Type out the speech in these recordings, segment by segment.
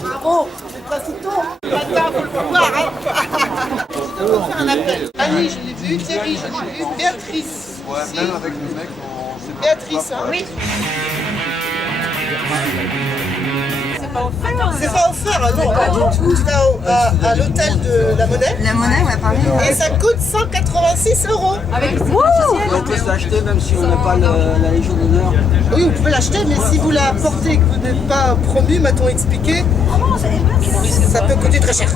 Bravo, c'est pas si tôt. Maintenant, faut le pouvoir, hein. On va faire un appel. Annie, je l'ai vu, Thierry, je l'ai vu, Béatrice. Ouais, même avec le mec, on sait pas. Béatrice, hein. Oui. C'est pas offert, non, pas du tout. Tu vas à l'hôtel de la Monnaie. La Monnaie, ouais, pareil. Et ça coûte 186 €. Avec On peut se l'acheter même si on n'a pas la Légion d'honneur. Oui, vous pouvez l'acheter, mais si vous la portez et que vous n'êtes pas promu, m'a-t-on expliqué, ça peut coûter très cher.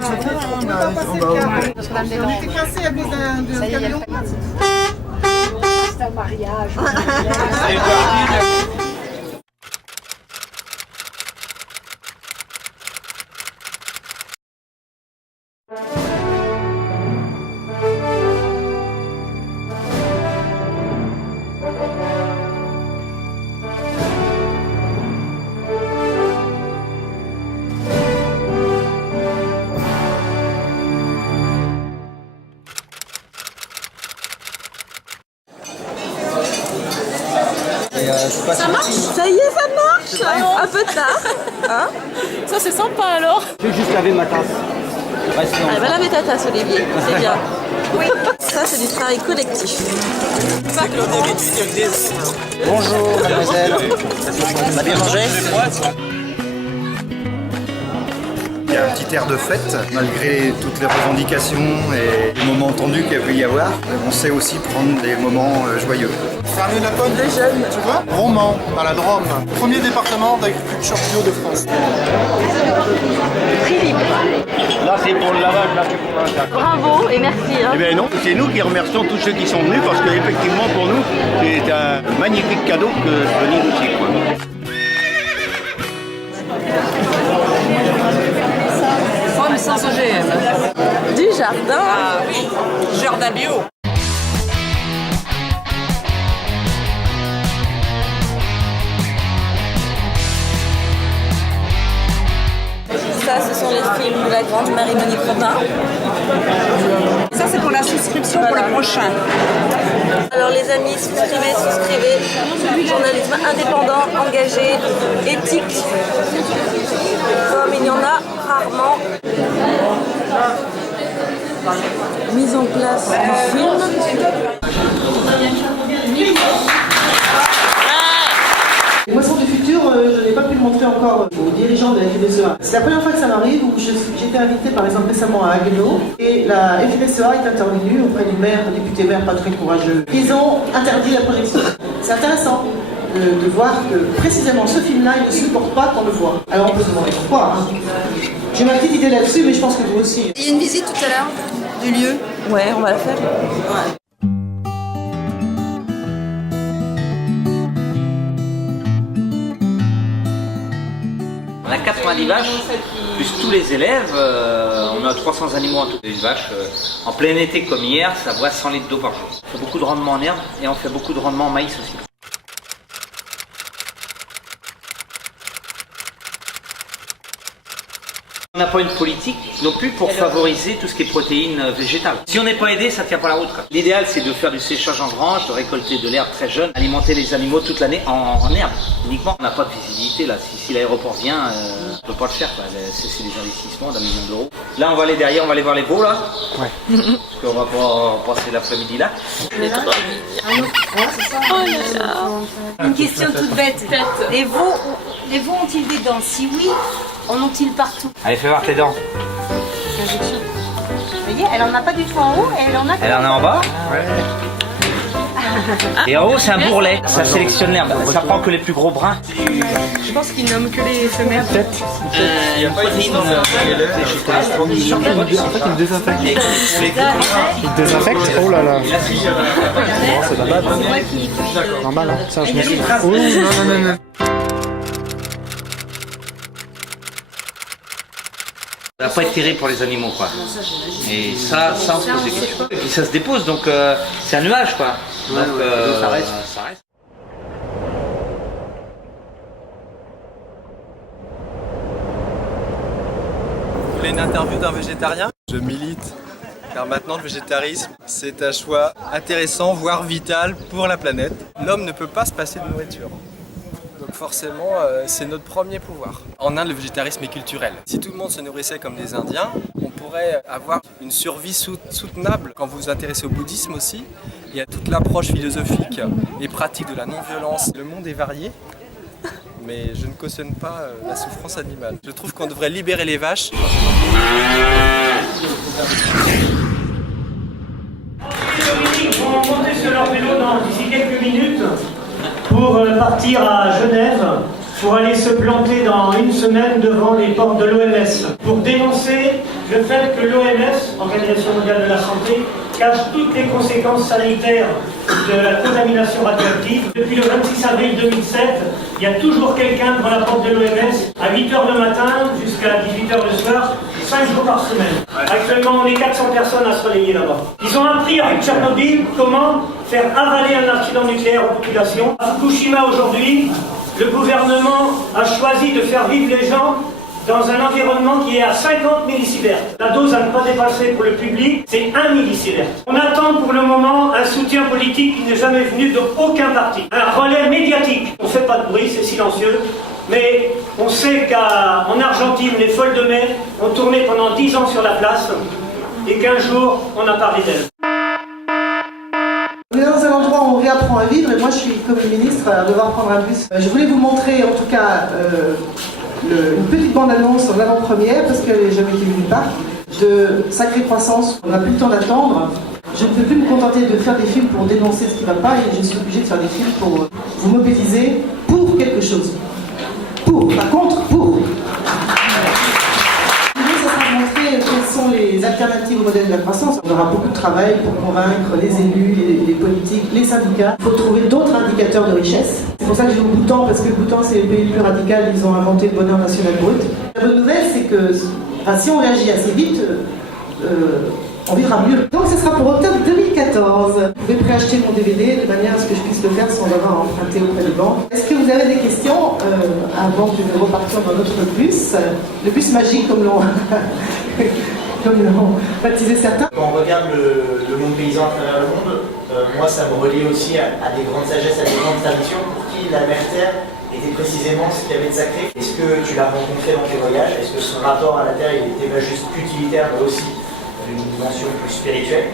On était coincés à cause d'un camion. C'est un mariage. Ça marche? Ça y est, ça marche. Un peu tard. Hein? Ça c'est sympa alors. Je vais juste laver ma tasse. Allez, va laver ta tasse, Olivier. C'est bien. Oui. Ça, c'est du travail collectif. Bonjour, mademoiselle. T'as bien mangé? Il y a un petit air de fête, malgré toutes les revendications et les moments tendus qu'il peut y avoir. On sait aussi prendre des moments joyeux. Fermier la Pomme des Jeunes, tu vois? Romans, dans la Drôme. Premier département d'agriculture bio de France. Là, c'est pour le lavage, là, tu comprends ça. Bravo et merci. Hein. Eh bien non, c'est nous qui remercions tous ceux qui sont venus parce qu'effectivement, pour nous, c'est un magnifique cadeau que de venir ici, quoi. Pomme sans OGM. Du jardin. Ah oui, jardin bio. Ça, ce sont les films de la grande Marie-Monique Robin. Ça, c'est pour la souscription pour le prochain. Alors les amis, souscrivez. Journalisme indépendant, engagé, éthique, comme il y en a rarement. Mise en place du film. Les moissons du futur, je n'ai pas pu le montrer encore aux dirigeants de la FNSEA. C'est la première fois que ça m'arrive où j'étais invitée par exemple récemment à Haguenau et la FNSEA est intervenue auprès du maire, député maire pas très courageux. Ils ont interdit la projection. C'est intéressant de voir que précisément ce film-là, il ne supporte pas qu'on le voit. Alors on peut se demander pourquoi. Hein. J'ai ma petite idée là-dessus, mais je pense que vous aussi. Il y a une visite tout à l'heure du lieu. Ouais, on va la faire. Ouais. On a 90 vaches, plus tous les élèves, on a 300 animaux en tout. Une vache, en plein été comme hier, ça boit 100 litres d'eau par jour. On fait beaucoup de rendement en herbe et on fait beaucoup de rendement en maïs aussi. On n'a pas une politique non plus pour favoriser tout ce qui est protéines végétales. Si on n'est pas aidé, ça ne tient pas la route. L'idéal, c'est de faire du séchage en grange, de récolter de l'herbe très jeune, alimenter les animaux toute l'année en herbe uniquement. On n'a pas de visibilité là. Si l'aéroport vient, on ne peut pas le faire. C'est des investissements d'1 million d'euros. Là, on va aller derrière, on va aller voir les veaux là. Ouais. Parce qu'on va pouvoir passer l'après-midi là. Une question toute bête. Les veaux ont-ils des dents? Si oui, en ont-ils partout? Allez, fais voir tes dents. Vous voyez, elle en a pas du tout en haut et elle en a Elle en a en bas. Et en haut, c'est un bourrelet. Ça sélectionne l'herbe. Ça prend que les plus gros brins. Je pense qu'ils nomment que les femelles. Peut-être. Il y a une protéine. En fait, il me désinfecte. Il me désinfecte? Oh là là. Non, c'est pas bad. Normal, hein. Ça, je me suis... Oh, non. Ça va pas être terrible pour les animaux, quoi. Et ça on se pose des questions. Et puis ça se dépose, donc c'est un nuage, quoi. Donc ça reste. Vous voulez une interview d'un végétarien? Je milite car maintenant le végétarisme, c'est un choix intéressant, voire vital pour la planète. L'homme ne peut pas se passer de nourriture. Donc forcément, c'est notre premier pouvoir. En Inde, le végétarisme est culturel. Si tout le monde se nourrissait comme des Indiens, on pourrait avoir une survie soutenable. Quand vous vous intéressez au bouddhisme aussi, il y a toute l'approche philosophique et pratique de la non-violence. Le monde est varié, mais je ne cautionne pas la souffrance animale. Je trouve qu'on devrait libérer les vaches. Ils vont monter sur leur vélo d'ici quelques minutes pour partir à Genève, pour aller se planter dans une semaine devant les portes de l'OMS, pour dénoncer le fait que l'OMS, Organisation mondiale de la santé, cache toutes les conséquences sanitaires de la contamination radioactive. Depuis le 26 avril 2007, il y a toujours quelqu'un devant la porte de l'OMS à 8h le matin jusqu'à 18h le soir, 5 jours par semaine. Actuellement, on est 400 personnes à se relayer là-bas. Ils ont appris avec Tchernobyl comment faire avaler un accident nucléaire aux populations. À Fukushima aujourd'hui, le gouvernement a choisi de faire vivre les gens dans un environnement qui est à 50 millisieverts. La dose à ne pas dépasser pour le public, c'est 1 millisievert. On attend pour le moment un soutien politique qui n'est jamais venu d'aucun parti. Un relais médiatique. On ne fait pas de bruit, c'est silencieux. Mais on sait qu'en Argentine, les Folles de Mai ont tourné pendant 10 ans sur la place et qu'un jour, on a parlé d'elles. On est dans un endroit où on réapprend à vivre et moi je suis comme le ministre à devoir prendre un bus. Je voulais vous montrer en tout cas une petite bande-annonce en avant-première parce qu'elle n'est jamais été vue nulle part de Sacrée Croissance. On n'a plus le temps d'attendre. Je ne peux plus me contenter de faire des films pour dénoncer ce qui ne va pas et je suis obligée de faire des films pour vous mobiliser pour quelque chose. Par contre, pour. Ça sera de montrer quelles sont les alternatives au modèle de la croissance. On aura beaucoup de travail pour convaincre les élus, les politiques, les syndicats. Il faut trouver d'autres indicateurs de richesse. C'est pour ça que j'ai au Bhoutan, parce que le Bhoutan c'est le pays le plus radical, ils ont inventé le bonheur national brut. La bonne nouvelle c'est que si on réagit assez vite, on vivra mieux. Donc ce sera pour octobre 2014. Vous pouvez préacheter mon DVD de manière à ce que je puisse le faire sans avoir à emprunter auprès des banques. Est-ce que vous avez des questions avant que nous repartions dans notre bus? Le bus magique comme l'ont baptisé certains. Quand on regarde le monde paysan à travers le monde, moi ça me relie aussi à des grandes sagesses, à des grandes traditions pour qui la mère terre était précisément ce qu'il y avait de sacré. Est-ce que tu l'as rencontré dans tes voyages? Est-ce que son rapport à la terre il était pas juste utilitaire mais aussi une dimension plus spirituelle?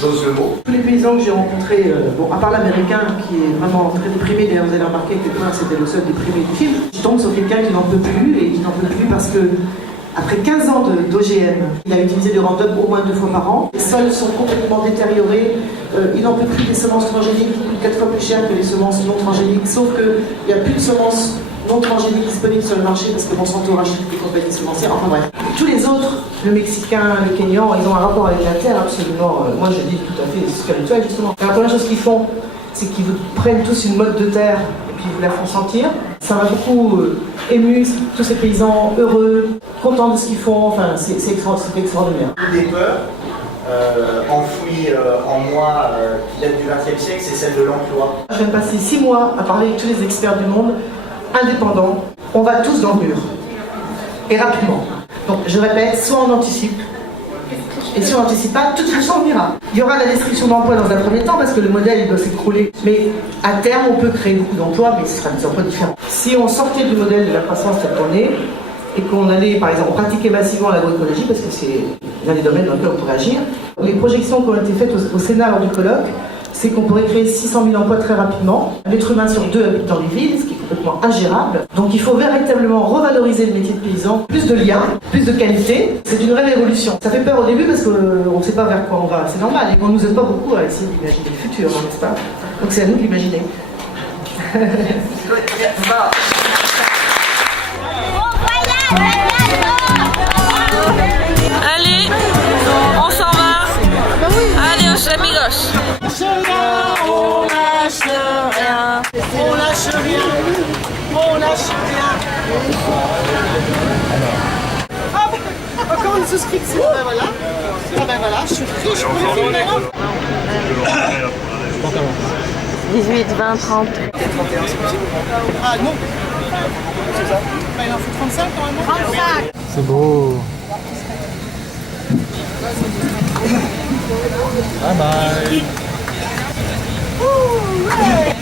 J'ose le mot. Tous les paysans que j'ai rencontrés, à part l'américain qui est vraiment très déprimé, d'ailleurs vous allez remarquer que le prince était le seul déprimé du film, je tombe sur quelqu'un qui n'en peut plus et qui n'en peut plus parce que après 15 ans d'OGM, il a utilisé du Roundup au moins 2 fois par an. Les sols sont complètement détériorés. Il n'en peut plus des semences transgéniques qui coûtent 4 fois plus cher que les semences non transgéniques. Sauf qu'il n'y a plus de semences non transgéniques disponibles sur le marché parce que Monsanto rachète des compagnies semencières. Enfin bref. Tous les autres, le Mexicain, le Kenyan, ils ont un rapport avec la terre absolument, moi je dis tout à fait spirituel justement. La première chose qu'ils font, c'est qu'ils vous prennent tous une mode de terre et puis ils vous la font sentir. Ça m'a beaucoup ému, tous ces paysans heureux, contents de ce qu'ils font, enfin c'est extraordinaire. Une des peurs enfouies en moi qui date du XXe siècle, c'est celle de l'emploi. Je viens de passer 6 mois à parler avec tous les experts du monde, indépendants, on va tous dans le mur, et rapidement. Donc je répète, soit on anticipe, et si on n'anticipe pas, de toute façon on ira. Il y aura la destruction d'emplois dans un premier temps parce que le modèle il doit s'écrouler. Mais à terme on peut créer beaucoup d'emplois, mais ce sera des emplois différents. Si on sortait du modèle de la croissance telle qu'on est, et qu'on allait par exemple pratiquer massivement l'agroécologie, parce que c'est l'un des domaines dans lesquels on pourrait agir, les projections qui ont été faites au Sénat lors du colloque, c'est qu'on pourrait créer 600 000 emplois très rapidement. Un être humain sur 2 habite dans les villes, ce qui est complètement ingérable. Donc il faut véritablement revaloriser le métier de paysan. Plus de liens, plus de qualité. C'est une vraie révolution. Ça fait peur au début parce qu'on ne sait pas vers quoi on va. C'est normal. Et qu'on ne nous aide pas beaucoup à essayer d'imaginer le futur, n'est-ce pas? Donc c'est à nous de l'imaginer. Allez, on s'en va. Adios amigos. On lâche rien, on lâche rien, on lâche rien. Ah, encore une souscription, ben voilà. Ah ben voilà, je suis riche pour les films. 18, 20, 30. 31, c'est possible? Ah non. C'est ça? Ben il en faut 35 normalement. 35. C'est beau. Bye bye.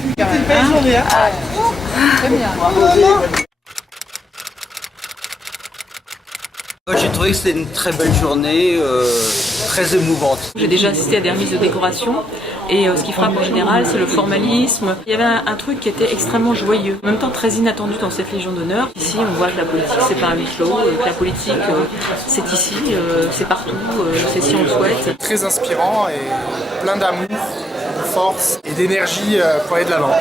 C'était une belle journée, hein. Très bien. J'ai trouvé que c'était une très belle journée, très émouvante. J'ai déjà assisté à des remises de décoration et ce qui frappe en général, c'est le formalisme. Il y avait un truc qui était extrêmement joyeux, en même temps très inattendu dans cette Légion d'honneur. Ici, on voit que la politique, c'est pas un huis clos, que la politique, c'est ici, c'est partout, c'est si on le souhaite. Très inspirant et plein d'amour, de force et d'énergie pour aller de l'avant.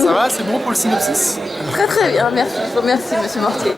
Ça va, c'est bon pour le synopsis? Très très bien, merci. Je vous remercie, monsieur Mortier.